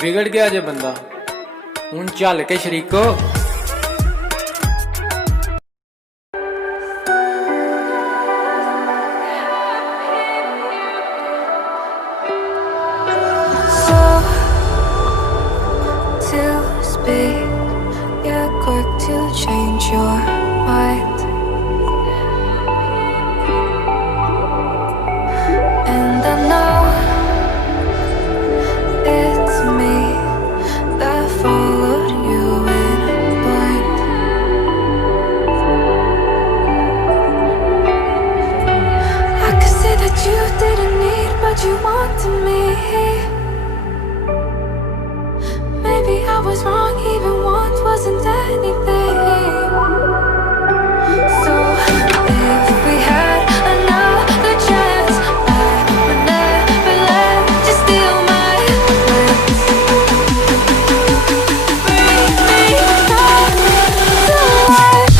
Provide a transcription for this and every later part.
ਵਿਗੜ ਗਿਆ ਜੇ ਬੰਦਾ ਹੁਣ ਚੱਲ ਕੇ ਸ਼ਰੀਕੋ। You wanted me. Maybe I was wrong, even once wasn't anything. So if we had another chance, I would never let you steal my plans. Bring me back to life.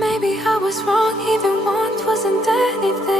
Maybe I was wrong, even once wasn't anything.